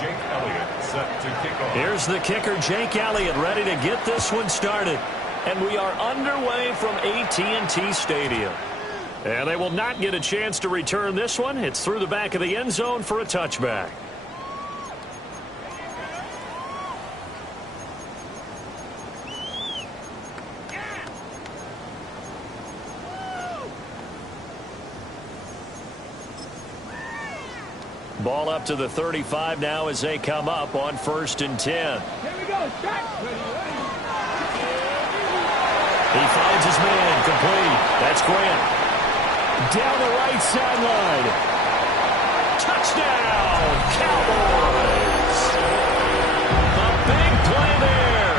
Jake Elliott set to kick off. Here's the kicker, Jake Elliott, ready to get this one started. And we are underway from AT&T Stadium. And they will not get a chance to return this one. It's through the back of the end zone for a touchback. Ball up to the 35 now as they come up on 1st and 10. Here we go. He finds his man, complete. That's Grant. Down the right sideline. Touchdown, Cowboys. A big play there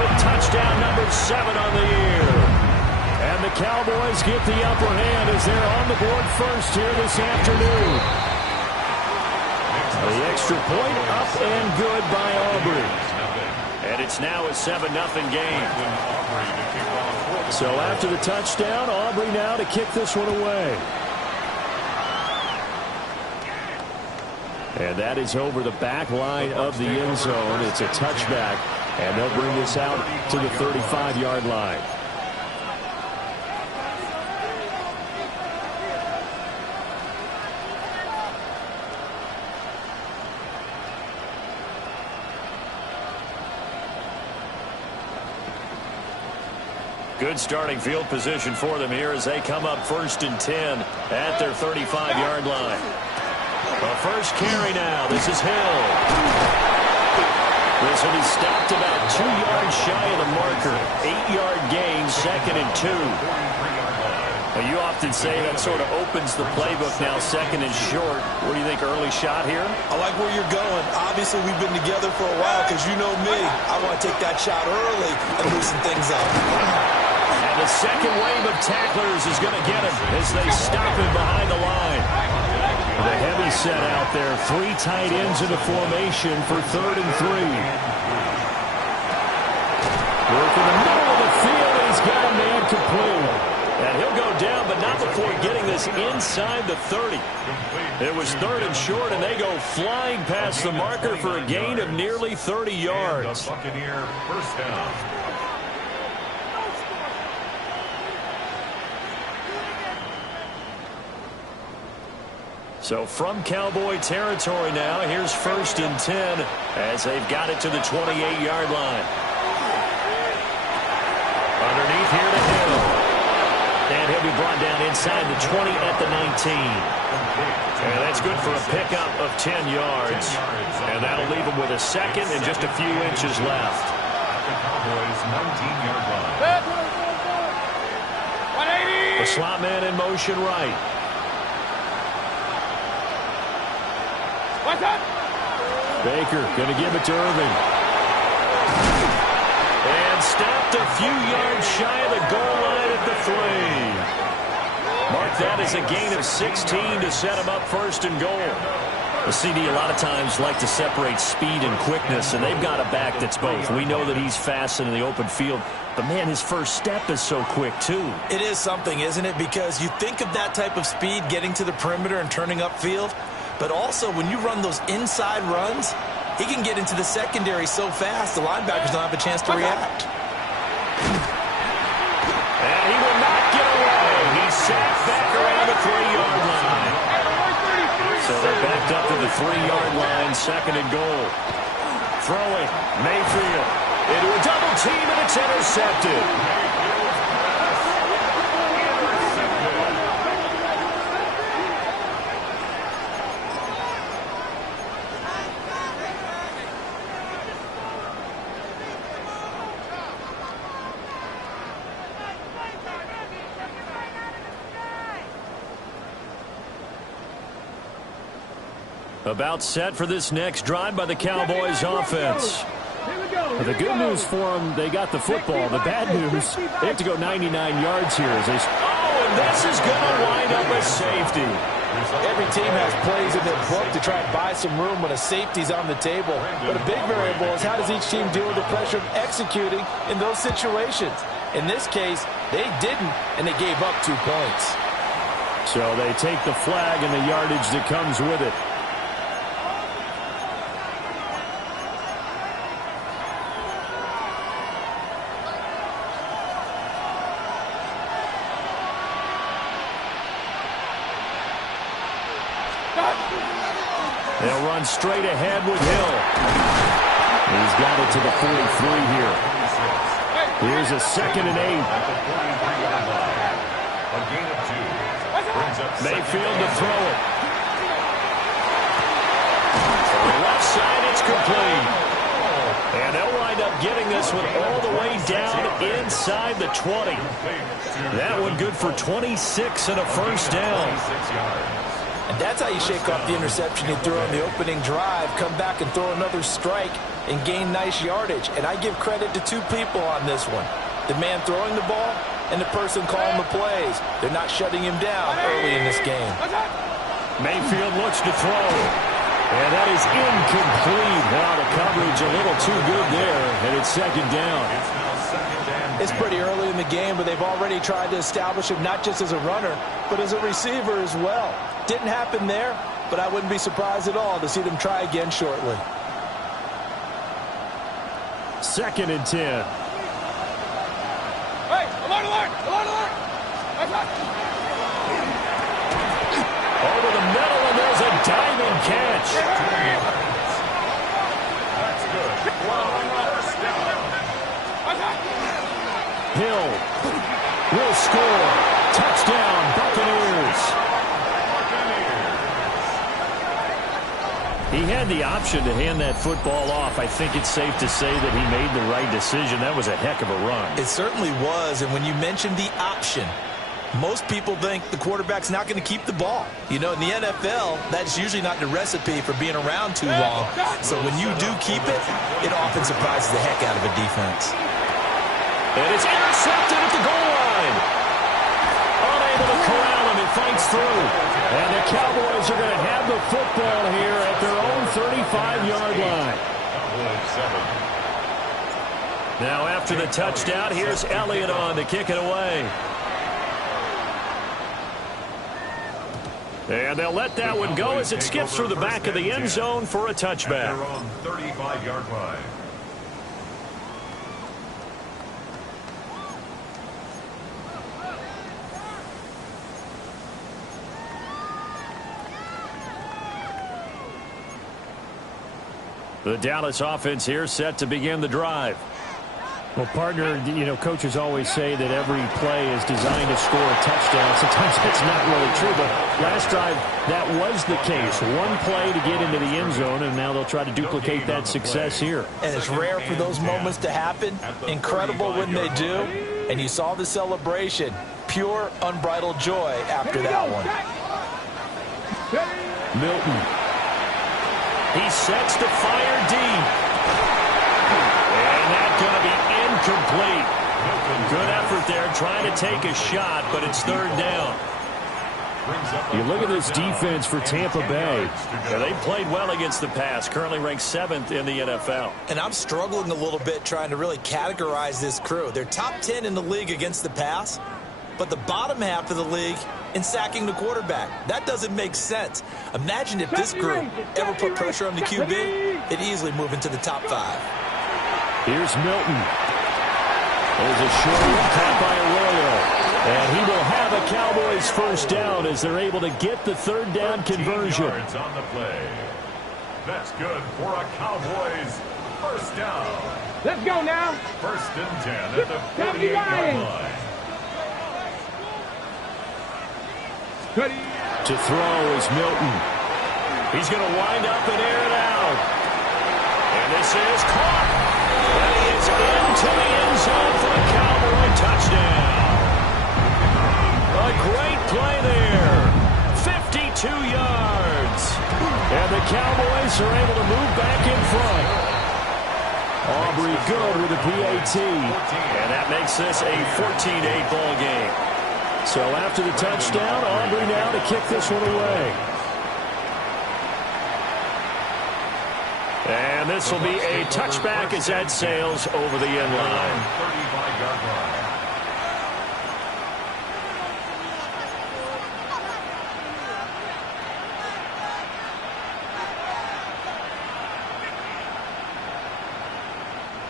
with touchdown number 7 on the year. And the Cowboys get the upper hand as they're on the board first here this afternoon. The extra point up and good by Aubrey. And it's now a 7-0 game. So after the touchdown, Aubrey now to kick this one away. And that is over the back line of the end zone. It's a touchback, and they'll bring this out to the 35-yard line. Good starting field position for them here as they come up 1st and 10 at their 35-yard line. The first carry now. This is Hill. This will be stopped about 2 yards shy of the marker. 8-yard gain, 2nd and 2. Well, you often say that sort of opens the playbook now, 2nd and short. What do you think, early shot here? I like where you're going. Obviously, we've been together for a while because you know me. I want to take that shot early and loosen things up. And the second wave of tacklers is going to get him as they stop him behind the line. The heavy set out there. 3 tight ends in a formation for 3rd and 3. Work in the middle of the field. He's got a man complete. And he'll go down, but not before getting this inside the 30. It was 3rd and short, and they go flying past the marker for a gain of nearly 30 yards. Buccaneer first down. So from Cowboy territory now, here's 1st and 10 as they've got it to the 28-yard line. Underneath here to Hill. And he'll be brought down inside the 20 at the 19. And that's good for a pickup of 10 yards. And that'll leave him with a 2nd and just a few inches left. The Cowboys 19-yard line. The slot man in motion right. Baker going to give it to Irving. And stopped a few yards shy of the goal line at the 3. Mark that as a gain of 16 to set him up 1st and goal. The CD a lot of times like to separate speed and quickness, and they've got a back that's both. We know that he's fast in the open field, but man, his first step is so quick too. It is something, isn't it? Because you think of that type of speed getting to the perimeter and turning upfield, but also when you run those inside runs, he can get into the secondary so fast the linebackers don't have a chance to react. And he will not get away. He's sacked back around the 3-yard line. So they're backed up to the 3-yard line, 2nd and goal. Throwing, Mayfield into a double team, and it's intercepted. About set for this next drive by the Cowboys offense. The good news for them, they got the football. The bad news, they have to go 99 yards here. As they... Oh, and this is going to wind up a safety. Every team has plays in their book to try and buy some room when a safety's on the table. But a big variable is how does each team deal with the pressure of executing in those situations. In this case, they didn't, and they gave up 2 points. So they take the flag and the yardage that comes with it. They'll run straight ahead with Hill. He's got it to the 43 here. Here's a 2nd and 8. A gain of 2. Mayfield to throw it. On the left side, it's complete. And they'll wind up getting this one all the way down inside the 20. That one good for 26 and a first down. And that's how you shake off the interception you threw on the opening drive, come back and throw another strike and gain nice yardage. And I give credit to 2 people on this one. The man throwing the ball and the person calling the plays. They're not shutting him down early in this game. Mayfield looks to throw. And that is incomplete. Wow, the coverage a little too good there, and it's 2nd down. It's pretty early in the game, but they've already tried to establish him not just as a runner, but as a receiver as well. Didn't happen there, but I wouldn't be surprised at all to see them try again shortly. 2nd and 10. Hey, alert, alert, alert, alert. Over the middle, and there's a diving catch. That's good. First down. Hill will score. Touchdown, Buccaneers. He had the option to hand that football off. I think it's safe to say that he made the right decision. That was a heck of a run. It certainly was, and when you mentioned the option, most people think the quarterback's not going to keep the ball. You know, in the NFL, that's usually not the recipe for being around too long. So when you do keep it, it often surprises the heck out of a defense. And it's intercepted at the goal line. Unable to corral him. It fights through. And the Cowboys are going to have the football here at their own 35-yard line. Now after the touchdown, here's Elliott on to kick it away. And they'll let that one go as it skips through the back of the end zone for a touchback. Their own 35-yard line. The Dallas offense here set to begin the drive. Well, partner, you know, coaches always say that every play is designed to score a touchdown. Sometimes that's not really true, but last drive, that was the case. One play to get into the end zone, and now they'll try to duplicate that success here. And it's rare for those moments to happen. Incredible when they do. And you saw the celebration. Pure, unbridled joy after that one. Milton. He sets to fire deep. And that's going to be incomplete. Good effort there trying to take a shot, but it's 3rd down. You look at this defense for Tampa Bay. Yeah, they played well against the pass, currently ranked 7th in the NFL. And I'm struggling a little bit trying to really categorize this crew. They're top 10 in the league against the pass, but the bottom half of the league in sacking the quarterback. That doesn't make sense. Imagine if this group ever put pressure on the QB, it'd easily move into the top 5. Here's Milton. There's a short one caught by Arroyo. And he will have a Cowboys first down as they're able to get the 3rd down conversion. Yards on the play. That's good for a Cowboys first down. Let's go now. 1st and 10 at the 48-yard line. To throw is Milton. He's going to wind up and air it out. And this is caught. And he is into the end zone for a Cowboy touchdown. A great play there. 52 yards. And the Cowboys are able to move back in front. Aubrey good with a PAT. And that makes this a 14-8 ball game. So after the touchdown, Aubrey now to kick this one away. And this will be a touchback as that sails over the end line. 35-yard line.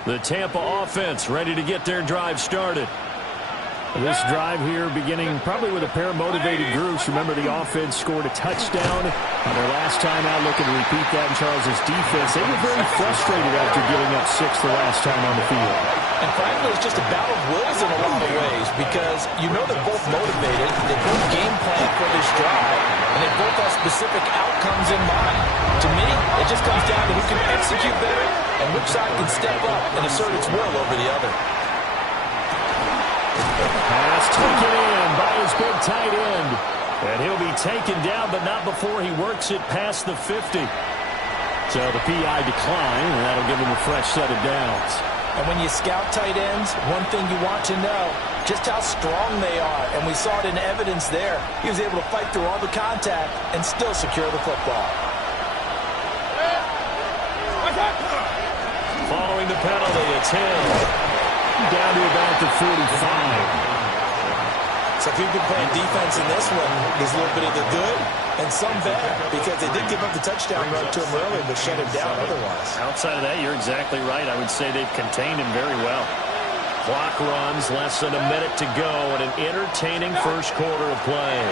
The Tampa offense ready to get their drive started. This drive here beginning probably with a pair of motivated groups. Remember, the offense scored a touchdown on their last time out, looking to repeat that in Charles' defense. They were very frustrated after giving up 6 the last time on the field. And frankly, it's just a battle of wills in a lot of ways because you know they're both motivated, they both game plan for this drive, and they both have specific outcomes in mind. To me, it just comes down to who can execute better and which side can step up and assert its will over the other. Pass taken in by his big tight end. And he'll be taken down, but not before he works it past the 50. So the PI decline, and that'll give him a fresh set of downs. And when you scout tight ends, one thing you want to know, just how strong they are. And we saw it in evidence there. He was able to fight through all the contact and still secure the football. Following the penalty, it's Hill. Down to about the 45. So if you've been playing defense in this one, there's a little bit of the good and some bad because they did give up the touchdown run to him early but shut him down otherwise. Outside of that, you're exactly right. I would say they've contained him very well. Clock runs, less than a minute to go, and an entertaining first quarter of play.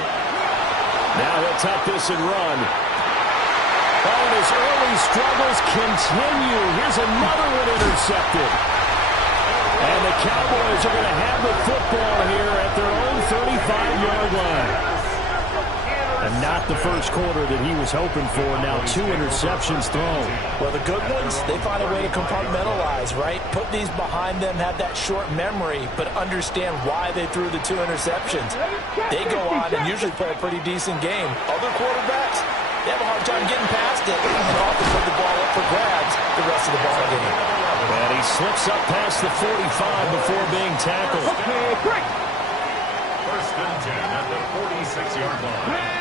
Now he'll tuck this and run. Oh, and his early struggles continue. Here's another one intercepted. And the Cowboys are going to have the football here at their own 35-yard line. And not the first quarter that he was hoping for. Now 2 interceptions thrown. Well, the good ones, they find a way to compartmentalize, right? Put these behind them, have that short memory, but understand why they threw the 2 interceptions. They go on and usually play a pretty decent game. Other quarterbacks, they have a hard time getting past it and often put the ball up for grabs the rest of the ball game. And he slips up past the 45 before being tackled. Okay, great. First and 10 at the 46-yard line.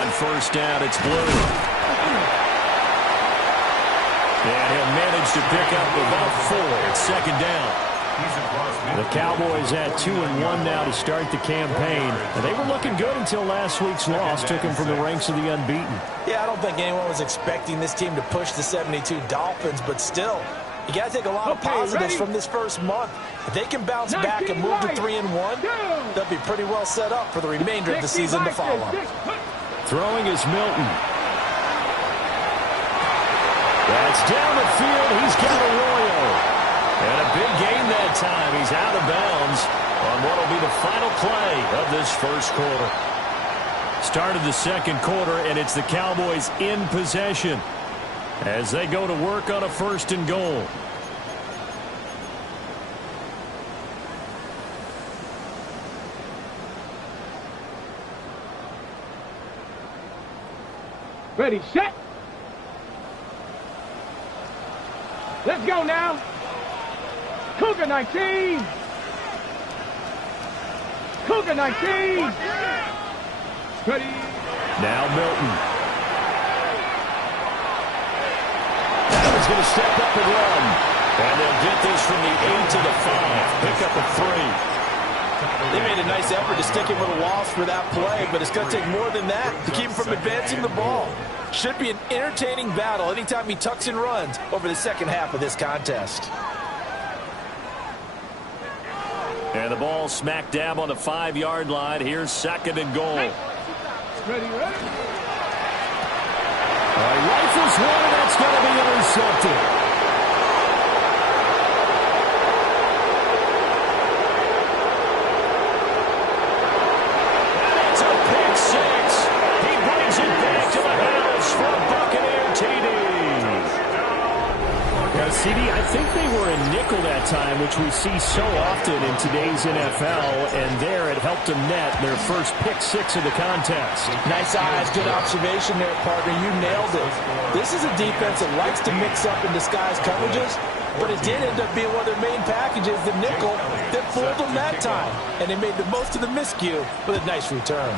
On first down, it's Blue. And he'll manage to pick up about 4 at second down. The Cowboys at 2-1 now to start the campaign. And they were looking good until last week's loss took them from the ranks of the unbeaten. Yeah, I don't think anyone was expecting this team to push the 72 Dolphins, but still, you got to take a lot of positives from this first month. If they can bounce back and move to 3-1, they'll be pretty well set up for the remainder of the season to follow. Throwing is Milton. That's down the field. He's got Arroyo. And a big gain that time. He's out of bounds on what will be the final play of this first quarter. Started the second quarter, and it's the Cowboys in possession as they go to work on a first and goal. Ready, set. Let's go now. Cougar 19. Cougar 19. Ready. Now Milton. Now he's going to step up and run. And they'll get this from the 8 to the 5. Pick up a 3. They made a nice effort to stick him with a loss for that play, but it's going to take more than that to keep him from advancing the ball. Should be an entertaining battle anytime he tucks and runs over the second half of this contest. And the ball smack dab on the 5-yard line. Here's second and goal. Ready, ready. Rifles one, and that's going to be intercepted. That's a pick 6. He brings it back to the house for a Buccaneer TD. CD, I think they were in nickel that time, which we see so often in today's NFL, and there it helped them net their first pick 6 of the contest. Nice eyes, good observation there, partner. You nailed it. This is a defense that likes to mix up and disguise coverages, but it did end up being one of their main packages, the nickel, that fooled them that time. And they made the most of the miscue with a nice return.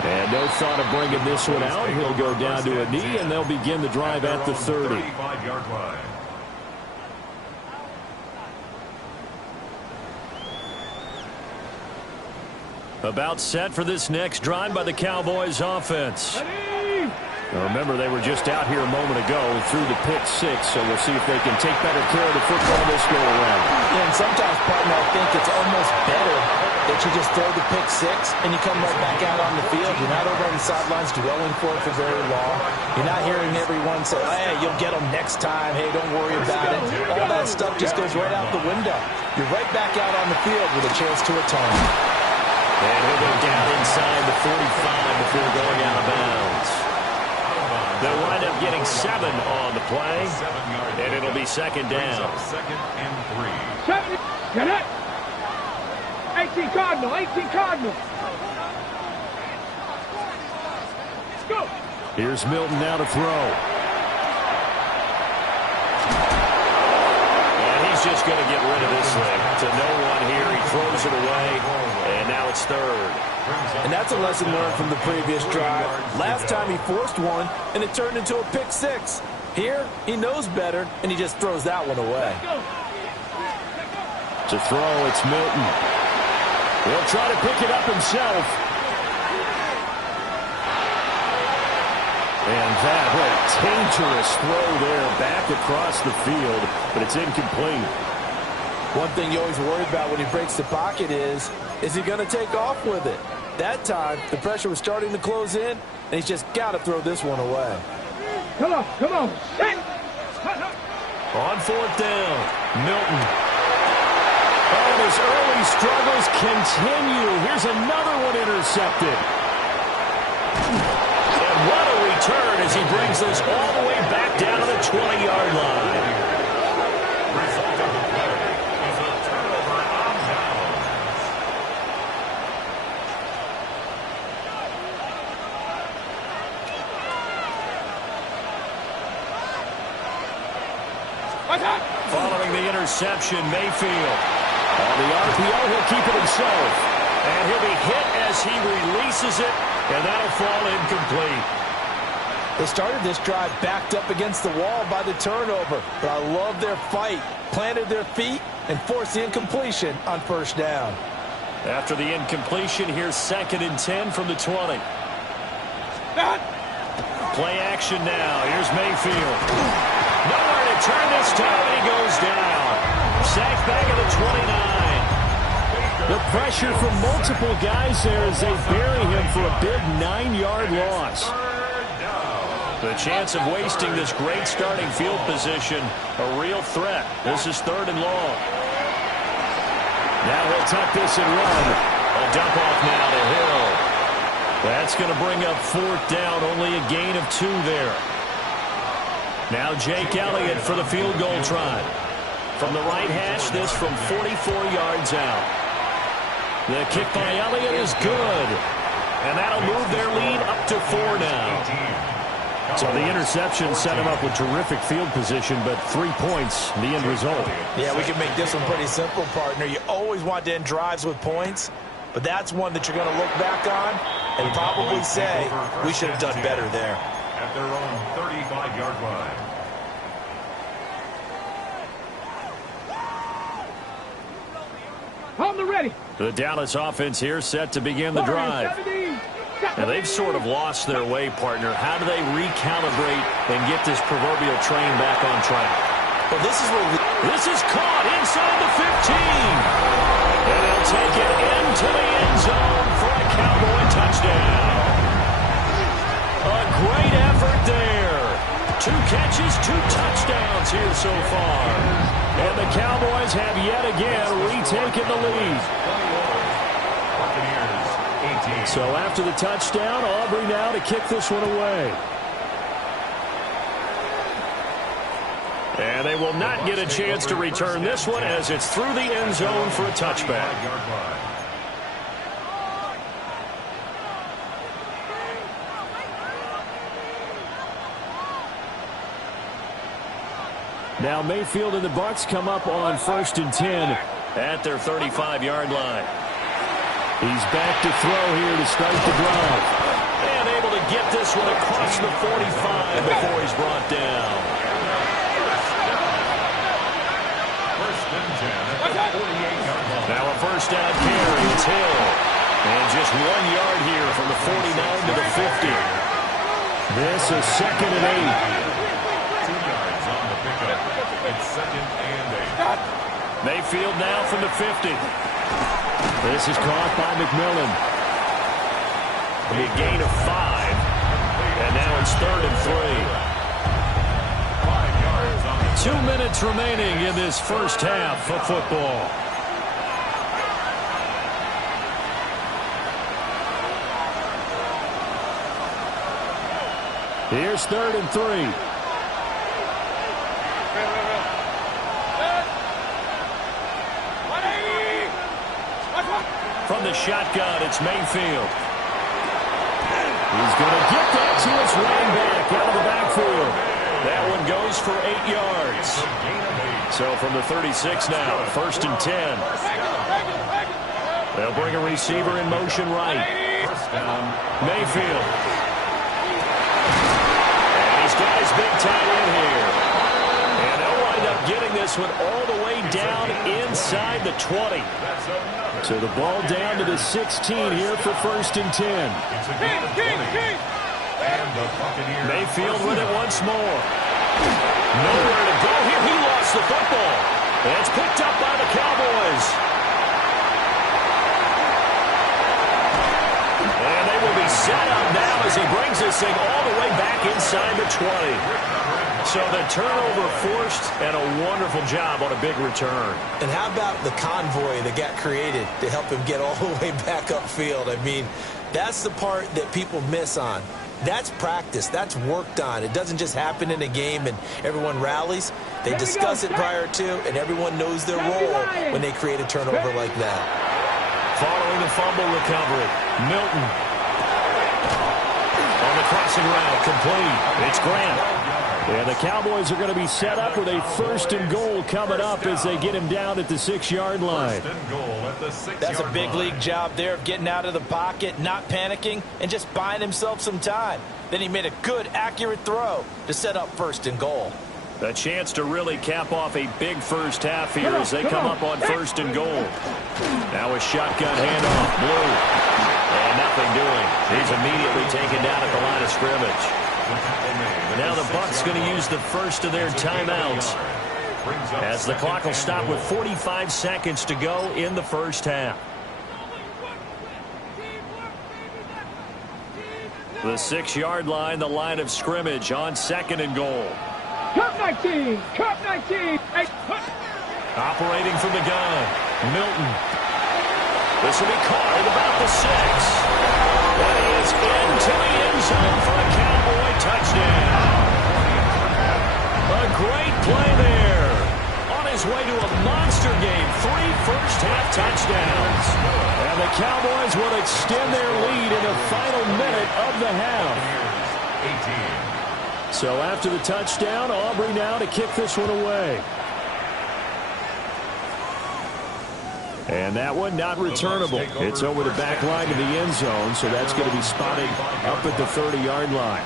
And no thought of bringing this one out. He'll go down to a knee, and they'll begin the drive at the 30. 35-yard line. About set for this next drive by the Cowboys offense. Ready. Now remember, they were just out here a moment ago through the pick six, so we'll see if they can take better care of the football this go around. Yeah, and sometimes, partner, I think it's almost better that you just throw the pick six and you come right back out on the field. You're not over on the sidelines dwelling for it for very long. You're not hearing everyone say, hey, you'll get them next time. Hey, don't worry about it. All that stuff just goes right out the window. You're right back out on the field with a chance to atone. And he'll go down inside the 45 before going out of bounds. They'll wind up getting 7 on the play, and it'll be second down. Second and 3. 7. Get it. 18 Cardinal. 18 Cardinal. Let's go. Here's Milton now to throw. And he's just going to get rid of this thing to no one here. He throws it away, and now it's third. And that's a lesson learned from the previous drive. Last time he forced one, and it turned into a pick six. Here, he knows better, and he just throws that one away. To throw, it's Milton. He'll try to pick it up himself. And that, what a dangerous throw there back across the field, but it's incomplete. One thing you always worry about when he breaks the pocket is he going to take off with it? That time, the pressure was starting to close in, and he's just got to throw this one away. Come on, come on. Set. On fourth down, Milton. Oh, and his early struggles continue. Here's another one intercepted. And what a return as he brings this all the way back down to the 20-yard line. Result of the play is a turnover on downs. Following the interception, Mayfield. On the RPO, he'll keep it himself. And he'll be hit as he releases it, and that'll fall incomplete. They started this drive backed up against the wall by the turnover, but I love their fight. Planted their feet and forced the incompletion on first down. After the incompletion, here's second and 10 from the 20. Play action now. Here's Mayfield. Nowhere to turn this time, and he goes down. Sacked back at the 29. The pressure from multiple guys there as they bury him for a big 9-yard loss. The chance of wasting this great starting field position, a real threat. This is third and long. Now he'll tuck this and run. A dump off now to Hill. That's going to bring up fourth down, only a gain of 2 there. Now Jake Elliott for the field goal try. From the right hash, this from 44 yards out. The kick by Elliott is good. And that'll move their lead up to 4 now. So the interception set him up with terrific field position, but 3 points, the end result. Yeah, we can make this one pretty simple, partner. You always want to end drives with points, but that's one that you're going to look back on and probably say, we should have done better there. At their own 35-yard line. On the ready. The Dallas offense here set to begin the drive. Now, they've sort of lost their way, partner. How do they recalibrate and get this proverbial train back on track? Well, this is caught inside the 15. And they'll take it into the end zone for a Cowboy touchdown. A great effort there. 2 catches, 2 touchdowns here so far. And the Cowboys have yet again retaken the lead. So after the touchdown, Aubrey now to kick this one away. And they will not get a chance to return this one as it's through the end zone for a touchback. Now Mayfield and the Bucs come up on 1st and 10 at their 35-yard line. He's back to throw here to start the drive. And able to get this one across the 45 before he's brought down. Now a first down carry. It's Hill. And just 1 yard here from the 49 to the 50. This is 2nd and 8. 2 yards on the pickup. It's 2nd and 8. Mayfield now from the 50. This is caught by McMillan. A gain of 5. And now it's 3rd and 3. 2 minutes remaining in this first half of football. Here's 3rd and 3. From the shotgun, it's Mayfield. He's going to get that to his running back out of the backfield. That one goes for 8 yards. So from the 36 now, 1st and 10. They'll bring a receiver in motion right. Mayfield. And he's got his big tight end here. And they'll wind up getting this one all the way down inside the 20. So the ball down to the 16 here for 1st and 10. Mayfield with it once more. Nowhere to go here. He lost the football. And it's picked up by the Cowboys. And they will be set up now as he brings this thing all the way back inside the 20. So the turnover forced, and a wonderful job on a big return. And how about the convoy that got created to help him get all the way back upfield? I mean, that's the part that people miss on. That's practice. That's worked on. It doesn't just happen in a game and everyone rallies. They discuss it prior to, and everyone knows their role when they create a turnover like that. Following the fumble recovery, Milton. On the crossing route, complete. It's Grant. And the Cowboys are going to be set up with a 1st and goal coming up as they get him down at the 6-yard line. That's a big league job there of getting out of the pocket, not panicking, and just buying himself some time. Then he made a good, accurate throw to set up 1st and goal. A chance to really cap off a big first half here as they come up on 1st and goal. Now a shotgun handoff, Blue. And nothing doing. He's immediately taken down at the line of scrimmage. Now the Bucs going to use the first of their timeouts as the clock will stop with 45 seconds to go in the first half. The 6-yard line, the line of scrimmage on 2nd and goal. Cup 19! Cup 19! Operating from the gun, Milton. This will be caught at about the 6. That is into the end zone for a Cowboy touchdown. A great play there. On his way to a monster game, 3 first-half touchdowns. And the Cowboys will extend their lead in the final minute of the half. So after the touchdown, Aubrey now to kick this one away. And that one not returnable. It's over the back line to the end zone, so that's going to be spotted up at the 30-yard line.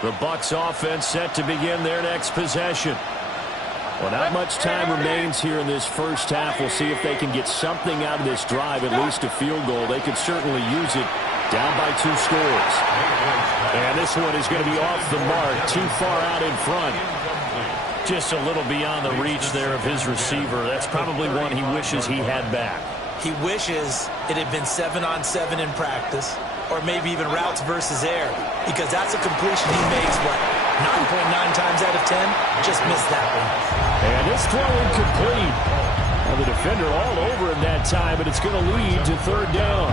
The Bucs offense set to begin their next possession. Well, not much time remains here in this first half. We'll see if they can get something out of this drive, at least a field goal. They could certainly use it down by 2 scores. And this one is going to be off the mark, too far out in front. Just a little beyond the reach there of his receiver. That's probably one he wishes he had back. He wishes it had been 7-on-7 in practice, or maybe even routes versus air, because that's a completion he makes, what, 9.9 times out of 10? Just missed that one. And this throw incomplete. Well, the defender all over him that time, but it's going to lead to 3rd down.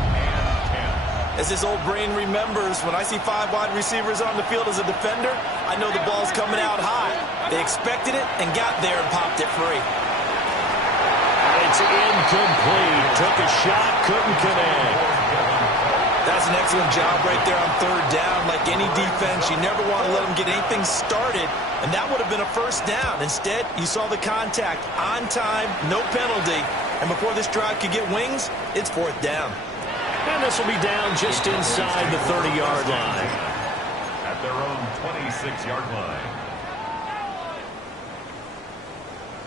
As his old brain remembers, when I see 5 wide receivers on the field as a defender, I know the ball's coming out high. They expected it and got there and popped it free. And it's incomplete. Took a shot, couldn't connect. That's an excellent job right there on 3rd down. Like any defense, you never want to let them get anything started, and that would have been a 1st down. Instead, you saw the contact on time, no penalty, and before this drive could get wings, it's 4th down. And this will be down just inside the 30-yard line. at their own 26-yard line.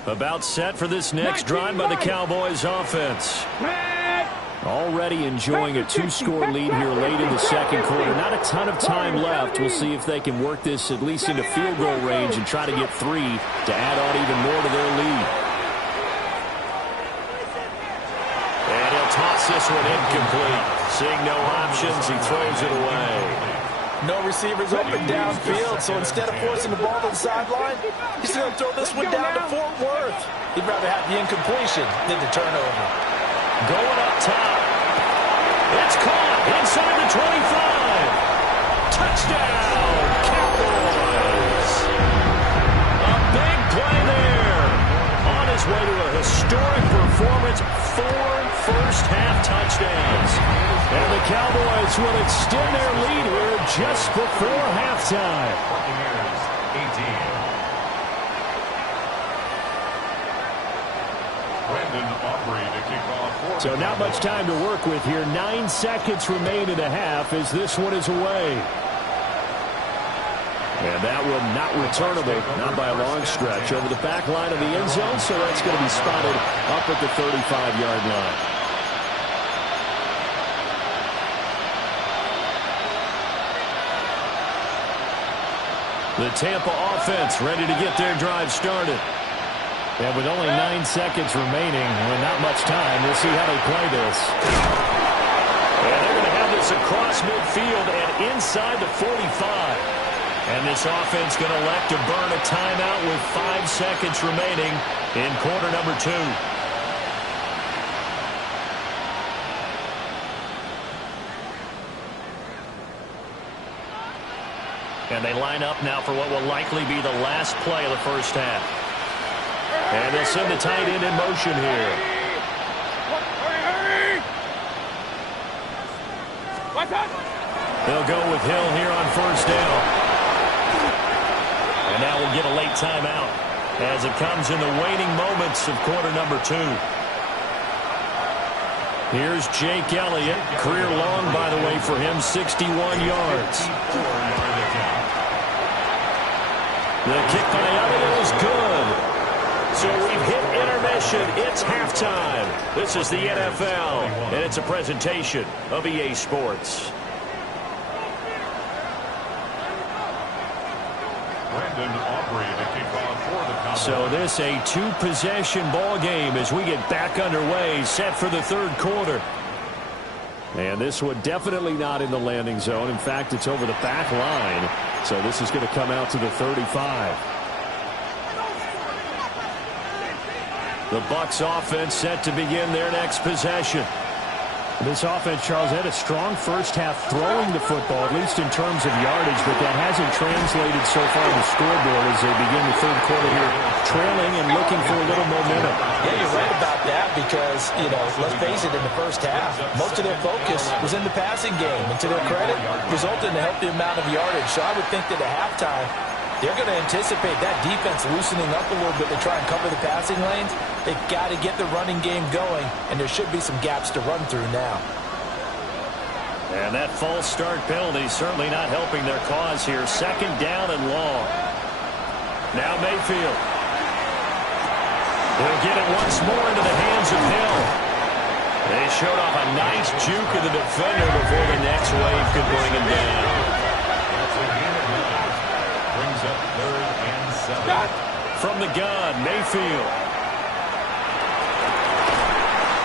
About set for this next drive by the Cowboys offense. Already enjoying a 2-score lead here late in the second quarter. Not a ton of time left. We'll see if they can work this at least into field goal range and try to get 3 to add on even more to their lead. And he'll toss this one incomplete. Seeing no options, he throws it away. No receivers open downfield, so instead of forcing the ball to the sideline, he's going to throw this one down to Fort Worth. He'd rather have the incompletion than the turnover. Going up top. It's caught inside the 25. Touchdown, Cowboys. A big play there. On his way to a historic performance, 4 first-half touchdowns. And the Cowboys will extend their lead here just before halftime. Buccaneers, 18. Brandon Aubrey to kick off. So not much time to work with here. 9 seconds remain in the half as this one is away. And that one not returnable, not by a long stretch, over the back line of the end zone, so that's going to be spotted up at the 35-yard line. The Tampa offense ready to get their drive started. And with only 9 seconds remaining and not much time, we'll see how they play this. And they're going to have this across midfield and inside the 45. And this offense going to elect to burn a timeout with 5 seconds remaining in quarter number 2. And they line up now for what will likely be the last play of the first half. And they'll send the tight end in motion here. They'll go with Hill here on first down. And now we'll get a late timeout as it comes in the waning moments of quarter number 2. Here's Jake Elliott. Career long, by the way, for him, 61 yards. The kick by Elliott is good. So we've hit intermission. It's halftime. This is the NFL, and it's a presentation of EA Sports. Brandon Aubrey to kick off for the Cowboys. So this a 2-possession ball game as we get back underway, set for the third quarter. And this one definitely not in the landing zone. In fact, it's over the back line. So this is going to come out to the 35. The Bucs offense set to begin their next possession. This offense, Charles, had a strong first half throwing the football, at least in terms of yardage, but that hasn't translated so far on the scoreboard as they begin the third quarter here, trailing and looking for a little momentum. Yeah, you're right about that because, let's face it, in the first half, most of their focus was in the passing game. And to their credit, resulted in a healthy amount of yardage. So I would think that at halftime, they're going to anticipate that defense loosening up a little bit to try and cover the passing lanes. They've got to get the running game going, and there should be some gaps to run through now. And that false start penalty certainly not helping their cause here. Second down and long. Now Mayfield. He'll get it once more into the hands of Hill. They showed off a nice juke of the defender before the next wave could bring him down. Brings up 3rd and 7. From the gun, Mayfield.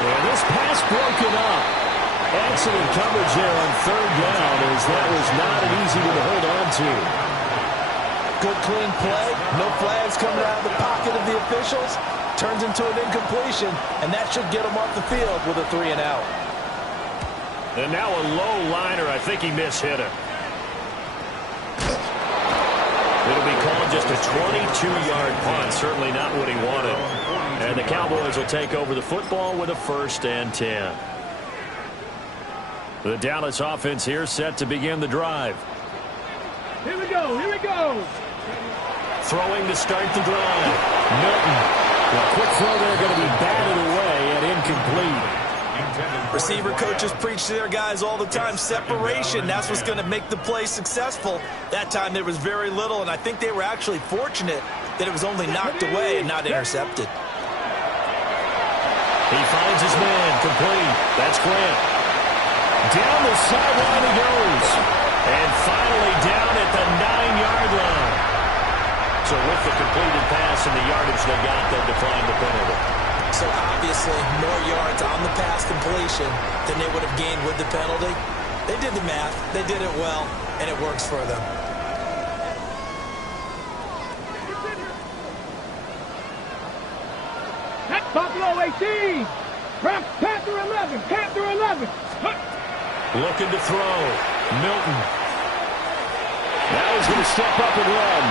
And this pass broken up. Excellent coverage there on 3rd down as that was not an easy one to hold on to. Good clean play. No flags coming out of the pocket of the officials. Turns into an incompletion, and that should get them off the field with a 3 and out. And now a low liner. I think he mishit it. It'll be called just a 22-yard punt. Certainly not what he wanted. And the Cowboys will take over the football with a 1st and 10. The Dallas offense here set to begin the drive. Here we go, here we go. Throwing to start the drive. Milton. A quick throw there going to be batted away and incomplete. Receiver coaches preach to their guys all the time, separation, that's what's going to make the play successful. That time there was very little, and I think they were actually fortunate that it was only knocked away and not intercepted. He finds his man, complete. That's Grant. Down the sideline he goes. And finally down at the 9-yard line. So with the completed pass and the yardage they got, they've declined the penalty. So obviously more yards on the pass completion than they would have gained with the penalty. They did the math, they did it well, and it works for them. Buffalo 18. Panther 11. Panther 11. Looking to throw. Milton. Now he's going to step up and run.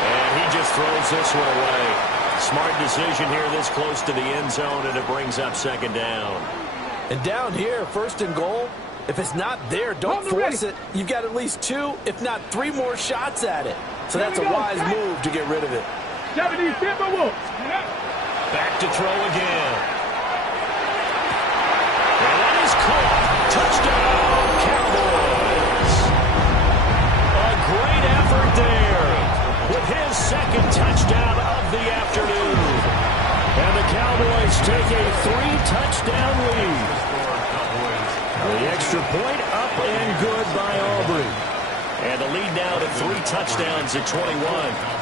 And he just throws this one away. Smart decision here this close to the end zone, and it brings up second down. And down here, first and goal, if it's not there, don't force it. You've got at least 2, if not 3 more shots at it. So that's a wise move to get rid of it. 70 Timberwolves. Back to throw again. And that is caught. Touchdown, Cowboys. A great effort there with his second touchdown of the afternoon. And the Cowboys take a 3-touchdown lead. The extra point up and good by Aubrey. And the lead now to 3 touchdowns at 21.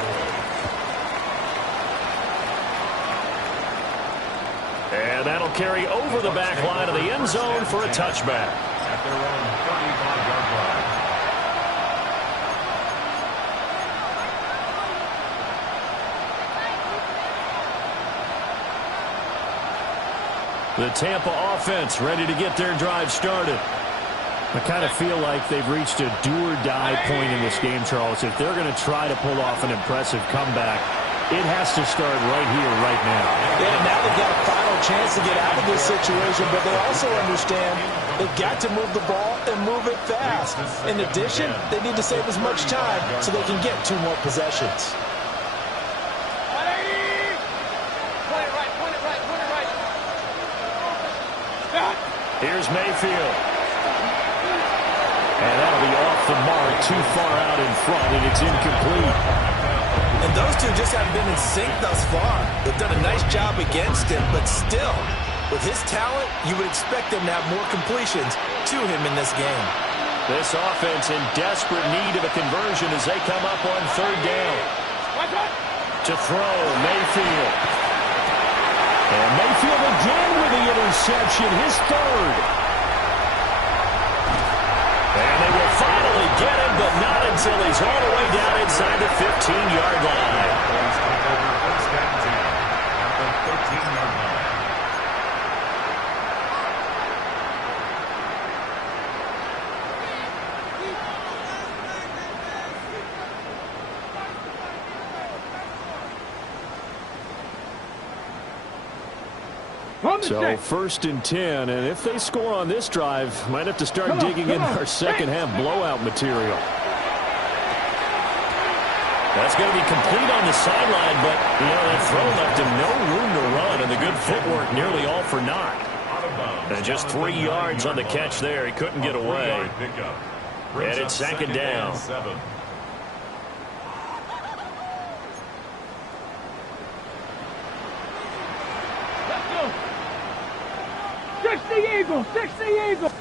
And that'll carry over the back line of the end zone for a touchback. At their own 35-yard line. The Tampa offense ready to get their drive started. I kind of feel like they've reached a do-or-die point in this game, Charles. If they're going to try to pull off an impressive comeback, it has to start right here, right now. Yeah, now they've got a final chance to get out of this situation, but they also understand they've got to move the ball and move it fast. In addition, they need to save as much time so they can get 2 more possessions. Here's Mayfield. And that'll be off the mark, too far out in front, and it's incomplete. And those two just haven't been in sync thus far. They've done a nice job against him, but still, with his talent, you would expect them to have more completions to him in this game. This offense in desperate need of a conversion as they come up on 3rd down. To throw, Mayfield. And Mayfield again with the interception, his 3rd. And they will finally get him, but not until he's all the way down inside the 15-yard line. So 1st and 10, and if they score on this drive, might have to start digging in our second-half blowout material. That's going to be complete on the sideline, but, that throw left him no room to run, and the good footwork nearly all for naught. And just 3 yards on the catch there. He couldn't get away. And it's 2nd down. 60 Eagles! 60 Eagles!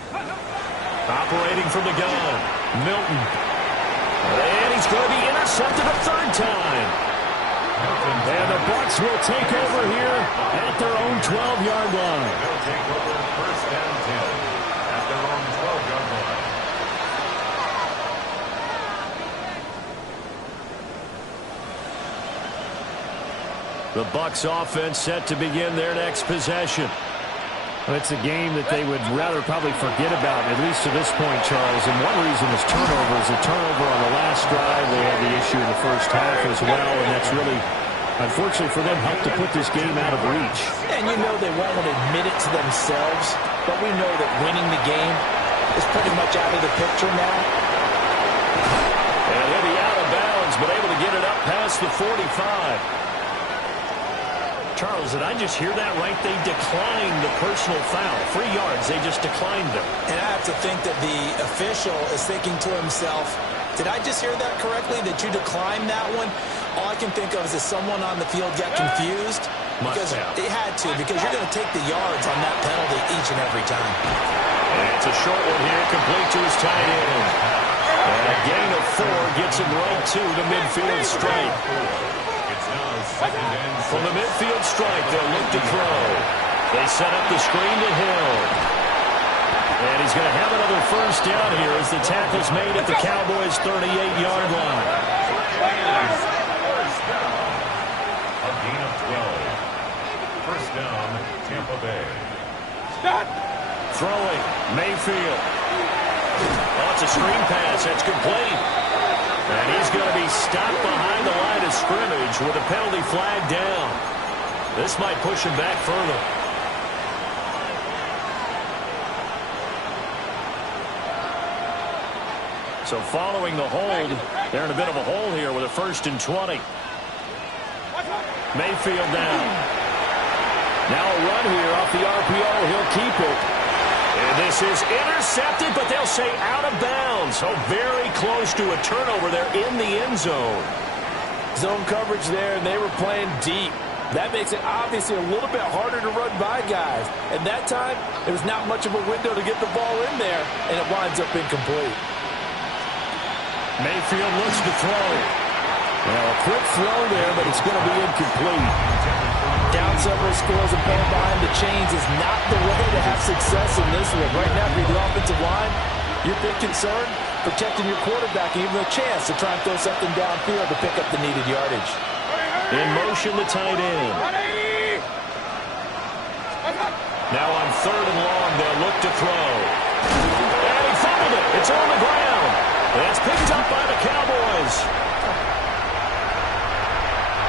Operating from the gun, Milton. And he's going to be intercepted a 3rd time. And the Bucs will take over here at their own 12-yard line. They'll take over 1st and 10 at their own 12-yard line. The Bucs offense set to begin their next possession. It's a game that they would rather probably forget about, at least to this point, Charles. And one reason is turnovers. A turnover on the last drive. They had the issue in the first half as well, and that's really, unfortunately for them, helped to put this game out of reach. And they won't admit it to themselves, but we know that winning the game is pretty much out of the picture now. And he'll be out of bounds, but able to get it up past the 45. Charles, did I just hear that right? They declined the personal foul. 3 yards, they just declined them. And I have to think that the official is thinking to himself, did I just hear that correctly, that you declined that one? All I can think of is that someone on the field got confused. Because it had to, because you're going to take the yards on that penalty each and every time. And it's a short one here, complete to his tight end. And a gain of 4 gets him right to the midfield stripe. From the midfield stripe, they'll look to throw. They set up the screen to Hill. And he's going to have another first down here as the tackle's made at the Cowboys' 38-yard line. A gain of 12. First down, Tampa Bay. Stop. Throwing, Mayfield. Oh, it's a screen pass. That's complete. And he's going to be stopped behind the line of scrimmage with a penalty flag down. This might push him back further. So following the hold, they're in a bit of a hole here with a 1st and 20. Mayfield down. Now a run here off the RPO. He'll keep it. And this is intercepted, but they'll say out of bounds. So very close to a turnover there in the end zone. Zone coverage there, and they were playing deep. That makes it obviously a little bit harder to run by guys. And that time, there was not much of a window to get the ball in there, and it winds up incomplete. Mayfield looks to throw. Well, a quick throw there, but it's going to be incomplete. Down several scores and playing behind the chains is not the way to have success in this one. Right now, for the offensive line, you're big concerned protecting your quarterback and even a chance to try and throw something downfield to pick up the needed yardage. In motion, the tight end. Now on 3rd and long, they'll look to throw. And he fumbled it. It's on the ground. That's picked up by the Cowboys.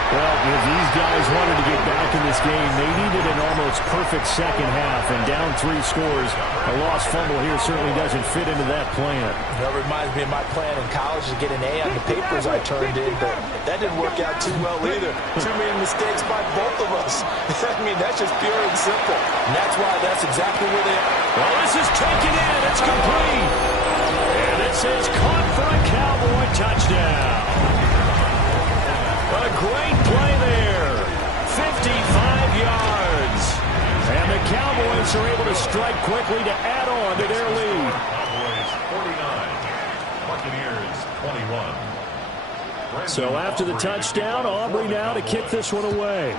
Well, if these guys wanted to get back in this game, they needed an almost perfect second half. And down 3 scores, a lost fumble here certainly doesn't fit into that plan. That reminds me of my plan in college to get an A on the papers I turned in, but that didn't work out too well either. Too many mistakes by both of us. I mean, that's just pure and simple. And that's why that's exactly where they are. Well, this is taken in. It's complete. And this is caught for a Cowboy touchdown. A great play there. 55 yards. And the Cowboys are able to strike quickly to add on to their lead. Cowboys 49, Buccaneers 21. So after the touchdown, Aubrey now to kick this one away.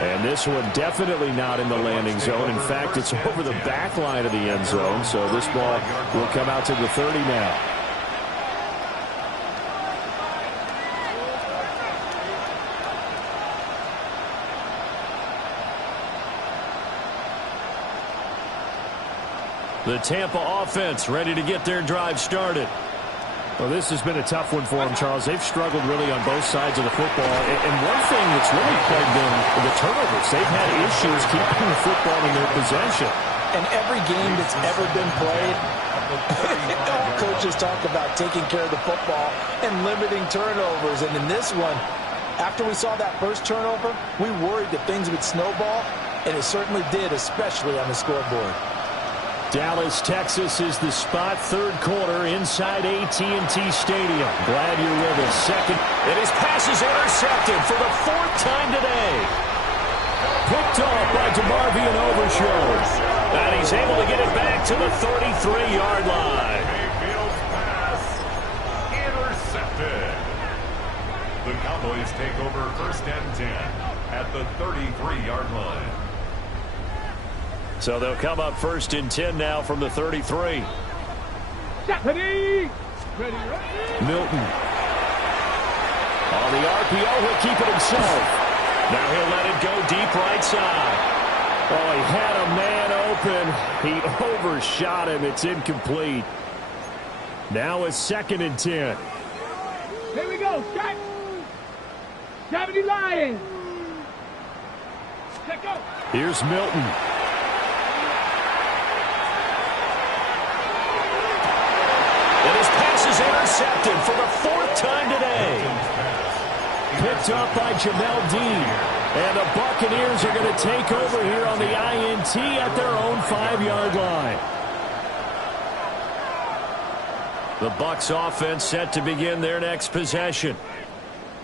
And this one definitely not in the landing zone. In fact, it's over the back line of the end zone. So this ball will come out to the 30 now. The Tampa offense ready to get their drive started. Well, this has been a tough one for them, Charles. They've struggled really on both sides of the football. And one thing that's really plagued them, the turnovers. They've had issues keeping the football in their possession. And every game that's ever been played, all coaches talk about taking care of the football and limiting turnovers. And in this one, after we saw that first turnover, we worried that things would snowball, and it certainly did, especially on the scoreboard. Dallas, Texas is the spot. 3rd quarter inside AT&T Stadium. Glad you're with us. Second. And his pass is intercepted for the 4th time today. Picked off by DeMarvion Overshown. And he's able to get it back to the 33-yard line. Mayfield's pass intercepted. The Cowboys take over 1st and 10 at the 33-yard line. So they'll come up 1st and 10 now from the 33. Ready. Milton. On the RPO, he'll keep it himself. Now he'll let it go deep right side. Oh, he had a man open. He overshot him. It's incomplete. Now it's 2nd and 10. Here we go. Strike. 70 Lions. Check out. Here's Milton. And his pass is intercepted for the 4th time today. picked up by Jamel Dean. And the Buccaneers are going to take over here on the INT at their own 5-yard line. The Bucs offense set to begin their next possession.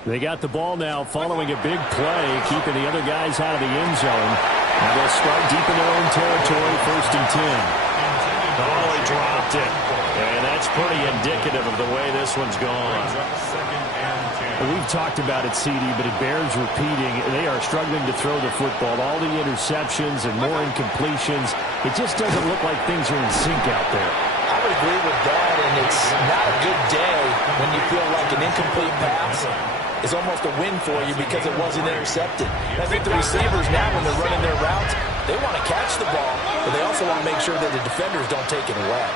They got the ball now following a big play, keeping the other guys out of the end zone. And they'll start deep in their own territory, 1st and 10. Oh, he dropped it. And that's pretty indicative of the way this one's gone. We've talked about it, CD, but it bears repeating. They are struggling to throw the football. All the interceptions and more incompletions. It just doesn't look like things are in sync out there. I would agree with that, and it's not a good day when you feel like an incomplete pass is almost a win for you because it wasn't intercepted. And I think the receivers now, when they're running their routes, they want to catch the ball, but they also want to make sure that the defenders don't take it away.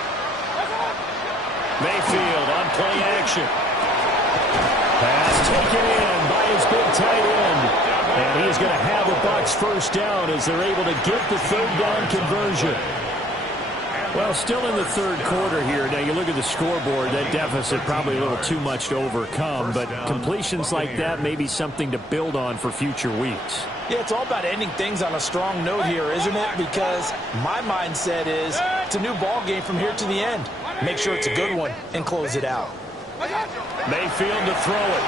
Mayfield on play action. Pass taken in by his big tight end. And he is going to have a Bucs 1st down as they're able to get the 3rd down conversion. Well, still in the 3rd quarter here. Now, you look at the scoreboard, that deficit probably a little too much to overcome, but completions like that may be something to build on for future weeks. Yeah, it's all about ending things on a strong note here, isn't it? Because my mindset is it's a new ball game from here to the end. Make sure it's a good one and close it out. Mayfield to throw it.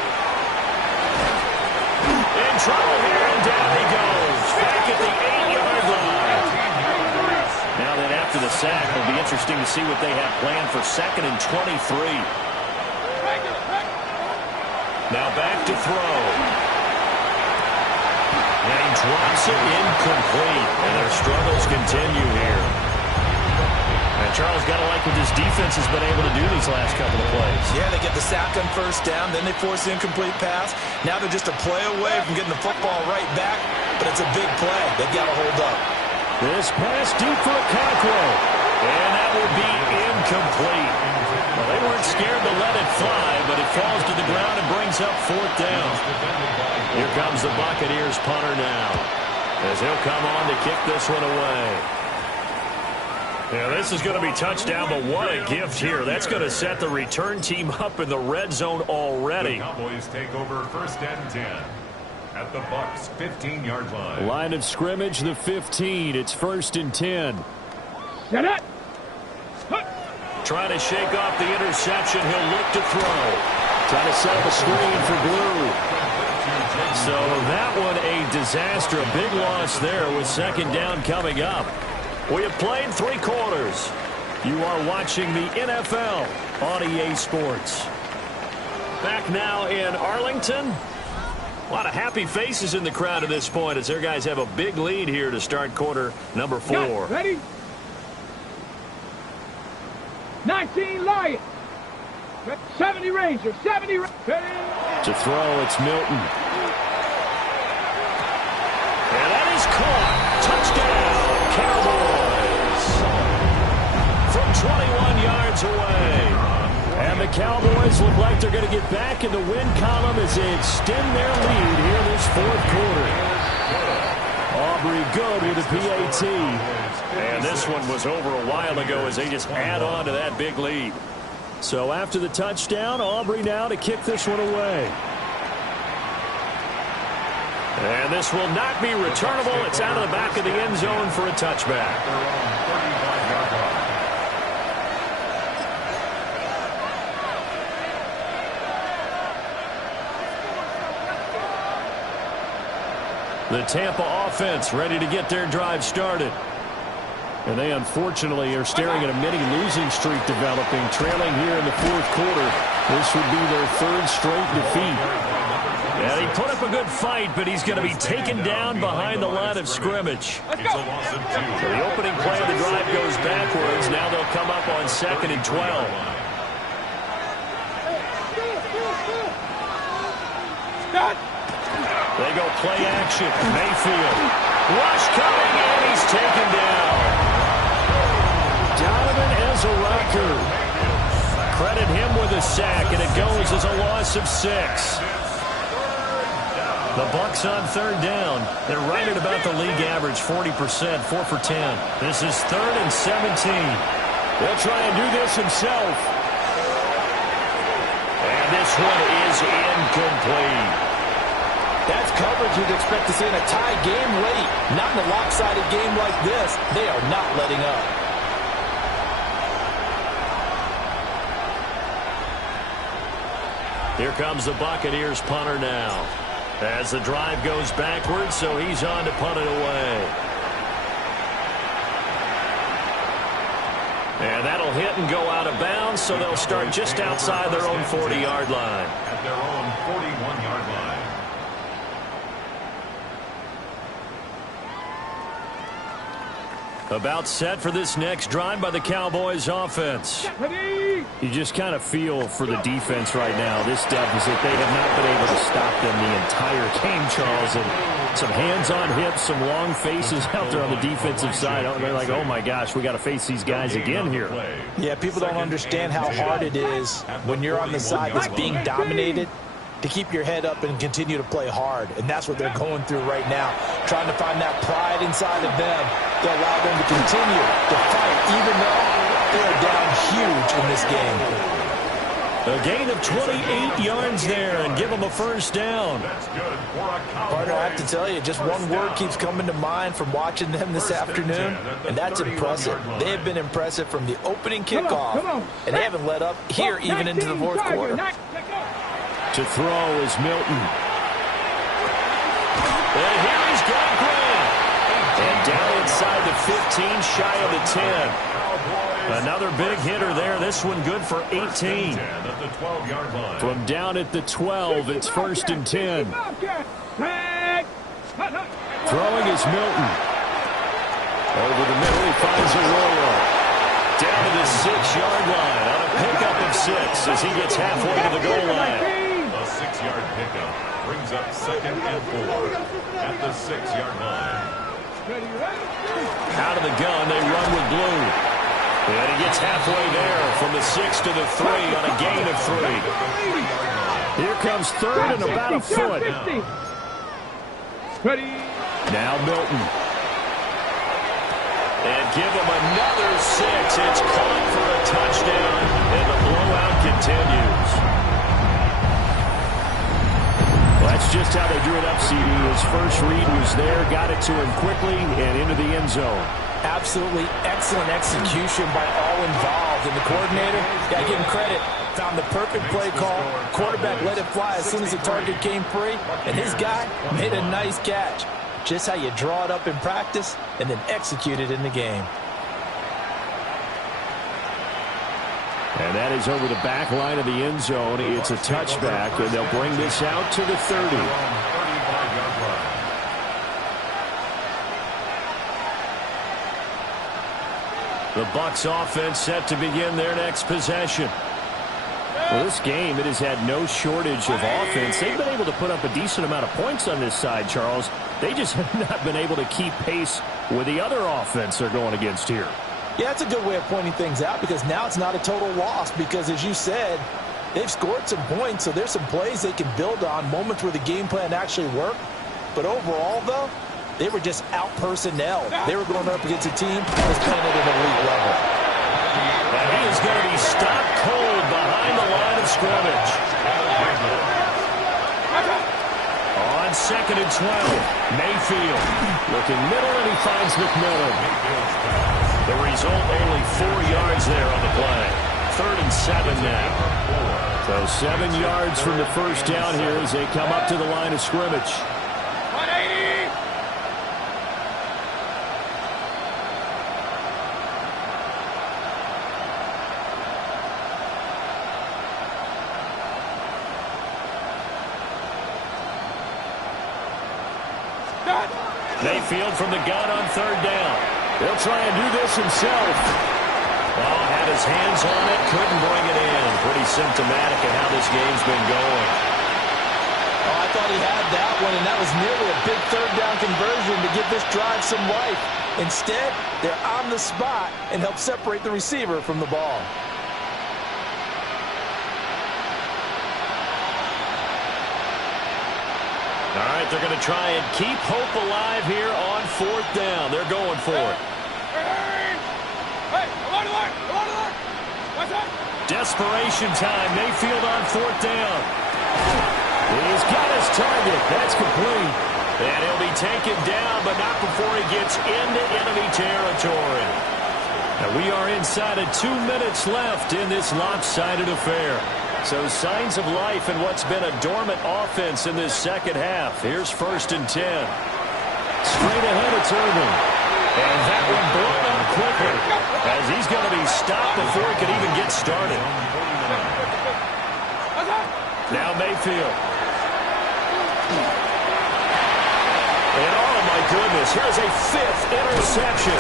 In trouble here, and down he goes. Back at the 8-yard line. Now then, after the sack, it'll be interesting to see what they have planned for 2nd and 23. Now back to throw. And he drops it incomplete. And their struggles continue here. And Charles, got to like what this defense has been able to do these last couple of plays. Yeah, they get the sack on 1st down, then they force the incomplete pass. Now they're just a play away from getting the football right back, but it's a big play. They've got to hold up. This pass deep for Okonkwo. And that will be incomplete. Well, they weren't scared to let it fly, but it falls to the ground and brings up 4th down. Here comes the Buccaneers punter now, as he'll come on to kick this one away. Yeah, this is going to be touchdown, but what a gift here. That's going to set the return team up in the red zone already. The Cowboys take over 1st and 10 at the Bucs 15-yard line. Line of scrimmage, the 15. It's 1st and 10. Set it. Trying to shake off the interception. He'll look to throw. Trying to set up a screen for Blue. So that one a disaster. A big loss there with 2nd down coming up. We have played 3 quarters. You are watching the NFL on EA Sports. Back now in Arlington. A lot of happy faces in the crowd at this point as their guys have a big lead here to start quarter number 4. Got, ready? 19 Lions. 70 Rangers. 70 Rangers. To throw, it's Milton. And that is caught. Touchdown, Cowboys. From 21 yards away. And the Cowboys look like they're going to get back in the win column as they extend their lead here this 4th quarter. Aubrey good with a PAT. And this one was over a while ago as they just add on to that big lead. So after the touchdown, Aubrey now to kick this one away. And this will not be returnable. It's out of the back of the end zone for a touchback. The Tampa offense ready to get their drive started. And they unfortunately are staring at a mini losing streak developing, trailing here in the 4th quarter. This would be their 3rd straight defeat. Yeah, he put up a good fight, but he's going to be taken down behind the line of scrimmage. So the opening play of the drive goes backwards. Now they'll come up on 2nd and 12. They go play action. Mayfield. Rush coming in. He's taken down. Donovan Ezra-Rocker. Credit him with a sack, and it goes as a loss of 6. The Bucs on 3rd down. They're right at about the league average, 40%, 4 for 10. This is 3rd and 17. They'll try and do this himself. And this one is incomplete. That's coverage you'd expect to see in a tie game late. Not in a lopsided game like this. They are not letting up. Here comes the Buccaneers punter now. As the drive goes backwards, so he's on to punt it away. And that'll hit and go out of bounds, so they'll start just outside their own 40-yard line. At their own 41-yard line. About set for this next drive by the Cowboys offense. You just kind of feel for the defense right now. This deficit, they have not been able to stop them the entire game, Charles. And some hands on hips, some long faces out there on the defensive side. They're like, oh my gosh, we got to face these guys again here. Yeah, people don't understand how hard it is when you're on the side that's being dominated to keep your head up and continue to play hard. And that's what they're going through right now, trying to find that pride inside of them to allow them to continue to fight, even though they're down huge in this game. A gain of 28 yards there and give them a first down. That's good for a Cowboys. Partner, I have to tell you, just one word keeps coming to mind from watching them this afternoon, and that's impressive. They have been impressive from the opening kickoff, and they haven't let up here even into the fourth quarter. To throw is Milton. And here he's got Grant. And down inside the 15, shy of the 10. Another big hitter there. This one good for 18. At the 12-yard line. From down at the 12, it's 1st and 10. Throwing is Milton. Over the middle, he finds Arroyo. Down to the 6-yard line on a pickup of 6 as he gets halfway to the goal line. A 6-yard pickup brings up 2nd and 4 at the 6-yard line. Out of the gun, they run with Blue. And he gets halfway there from the 6 to the 3 on a gain of 3. Here comes 3rd and about a foot. Now Milton. And give him another 6. It's caught for a touchdown, and the blowout continues. Well, that's just how they drew it up, CD. His first read was there, got it to him quickly, and into the end zone. Absolutely excellent execution by all involved. And the coordinator, got to give him credit, found the perfect play call. Quarterback let it fly as soon as the target came free, and his guy made a nice catch. Just how you draw it up in practice and then execute it in the game. And that is over the back line of the end zone. It's a touchback, and they'll bring this out to the 30. The Bucs offense set to begin their next possession. Well, this game, it has had no shortage of offense. They've been able to put up a decent amount of points on this side, Charles. They just have not been able to keep pace with the other offense they're going against here. Yeah, that's a good way of pointing things out because now it's not a total loss because, as you said, they've scored some points, so there's some plays they can build on, moments where the game plan actually worked. But overall, though, they were just out-personnel. They were going up against a team that was playing at an elite level. And he is going to be stopped cold behind the line of scrimmage. On 2nd and 12, Mayfield looking middle, and he finds McMillan. The result, only 4 yards there on the play. 3rd and 7 now. So 7 yards from the first down here as they come up to the line of scrimmage. 180. Mayfield from the gun on 3rd down. He'll try and do this himself. Oh, had his hands on it, couldn't bring it in. Pretty symptomatic of how this game's been going. Oh, I thought he had that one, and that was nearly a big 3rd down conversion to give this drive some life. Instead, they're on the spot and help separate the receiver from the ball. All right, they're going to try and keep hope alive here on 4th down. They're going for it. Desperation time. Mayfield on 4th down. He's got his target. That's complete. And he'll be taken down, but not before he gets into enemy territory. And we are inside of 2 minutes left in this lopsided affair. So signs of life in what's been a dormant offense in this second half. Here's 1st and 10. Straight ahead, it's Irving. And that one blown up quickly, as he's going to be stopped before he could even get started. Now Mayfield. And oh my goodness, here's a 5th interception.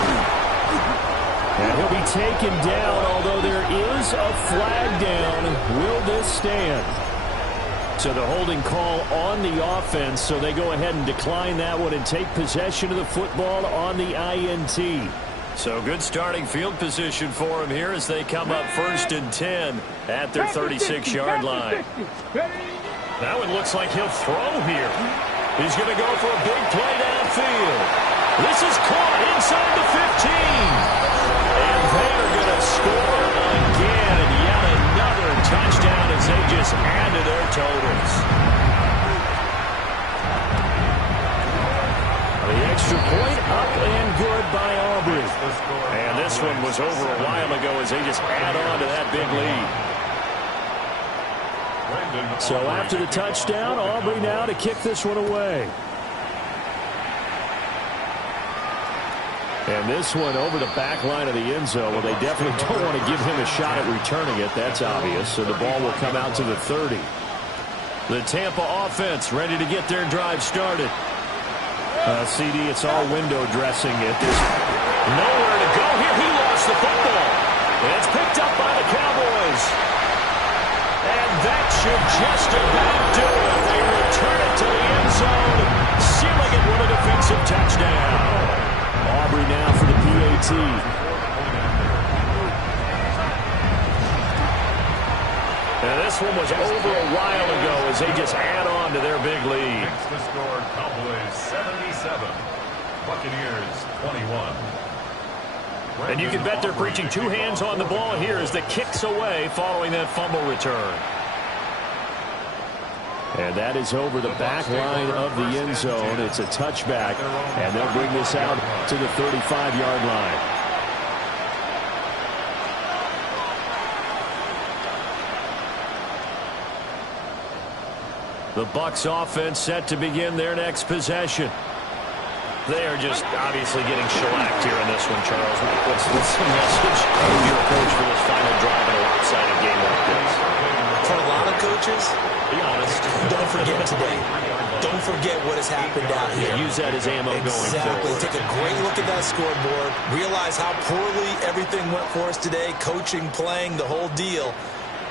And he'll be taken down, although there is a flag down. Will this stand? So the holding call on the offense, so they go ahead and decline that one and take possession of the football on the INT. So good starting field position for him here as they come up 1st and 10 at their 36-yard line. That one looks like he'll throw here. He's going to go for a big play downfield. This is caught inside the 15. And they're going to score again. Yet another touchdown as they just add to their totals. The extra point up and good by Aubrey. And this one was over a while ago as they just add on to that big lead. So after the touchdown, Aubrey now to kick this one away. And this one over the back line of the end zone. Well, they definitely don't want to give him a shot at returning it. That's obvious. So the ball will come out to the 30. The Tampa offense ready to get their drive started. CD, it's all window dressing it. There's nowhere to go here. He lost the football. And it's picked up by the Cowboys. And that should just about do it. They return it to the end zone, sealing it with a defensive touchdown. Aubrey now for the PAT. And this one was over a while ago as they just add on to their big lead. Makes the score Cowboys 77, Buccaneers 21. And you can bet they're preaching 2 hands on the ball here as the kick's away following that fumble return. And that is over the back line of the end zone. It's a touchback, and they'll bring this out to the 35-yard line. The Bucs offense set to begin their next possession. They are just obviously getting shellacked here in this one, Charles. What's the message of your coach for this final drive in a lopsided game like this? For a lot of coaches, be honest. Don't forget today. Don't forget what has happened out here. Use that as ammo going forward. Exactly. Take a great look at that scoreboard. Realize how poorly everything went for us today. Coaching, playing, the whole deal.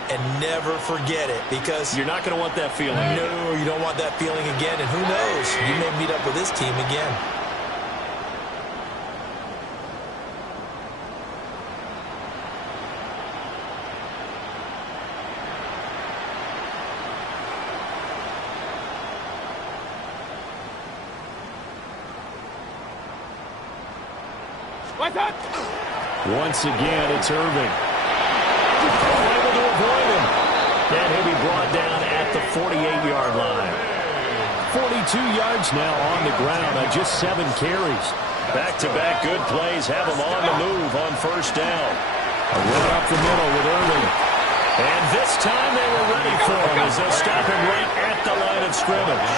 And never forget it, because you're not going to want that feeling. No, you don't want that feeling again. And who knows? You may meet up with this team again. Once again, it's Irving. Able to avoid him. And he'll be brought down at the 48-yard line. 42 yards now on the ground on just 7 carries. Back-to-back good plays have him on the move on 1st down. A run up the middle with Irving. And this time they were ready for him as they'll stop him right at the line of scrimmage.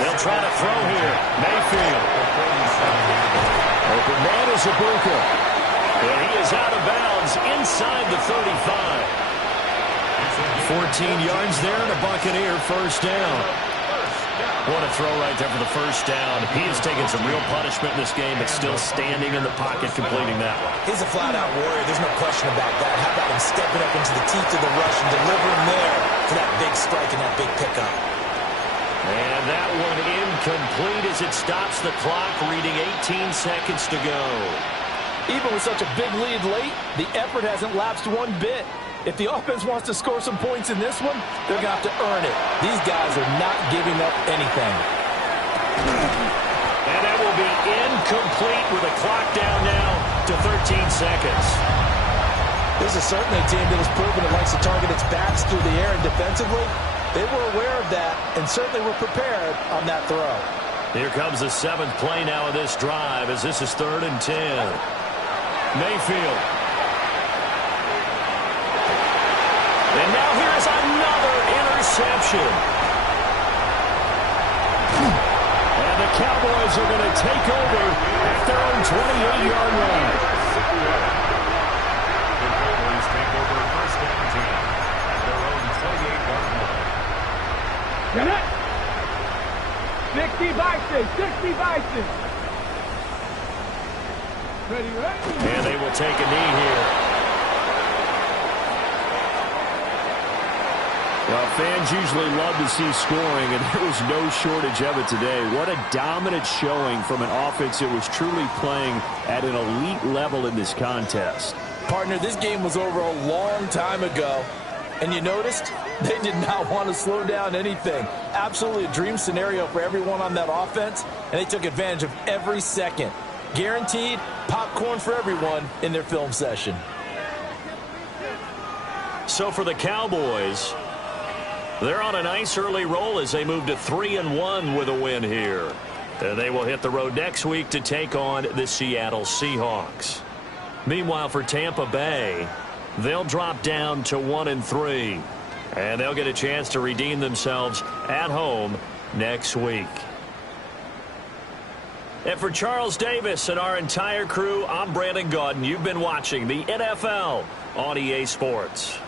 They'll try to throw here. Mayfield. Open man is Ibuka. And he is out of bounds inside the 35. 14 yards there and a Buccaneer 1st down. What a throw right there for the 1st down. He has taken some real punishment in this game, but still standing in the pocket completing that one. He's a flat-out warrior. There's no question about that. How about him stepping up into the teeth of the rush and delivering there for that big strike and that big pickup. And that one incomplete as it stops the clock, reading 18 seconds to go. Even with such a big lead late, the effort hasn't lapsed one bit. If the offense wants to score some points in this one, they're going to have to earn it. These guys are not giving up anything. And that will be incomplete with a clock down now to 13 seconds. This is certainly a team that has proven it likes to target its backs through the air, and defensively, they were aware of that and certainly were prepared on that throw. Here comes the 7th play now of this drive as this is 3rd and 10. Mayfield. And now here's another interception. And the Cowboys are going to take over at their own 28-yard line. The Cowboys take over 1st and 10 at their own 28-yard line. Get it! 60 Bison, 60 Bison. Ready, ready. And they will take a knee here. Well, fans usually love to see scoring, and there was no shortage of it today. What a dominant showing from an offense that was truly playing at an elite level in this contest. Partner, this game was over a long time ago, and you noticed they did not want to slow down anything. Absolutely a dream scenario for everyone on that offense, and they took advantage of every second. Guaranteed popcorn for everyone in their film session. So for the Cowboys, they're on a nice early roll as they move to 3-1 with a win here. And they will hit the road next week to take on the Seattle Seahawks. Meanwhile, for Tampa Bay, they'll drop down to 1-3. And they'll get a chance to redeem themselves at home next week. And for Charles Davis and our entire crew, I'm Brandon Gaudin. You've been watching the NFL on EA Sports.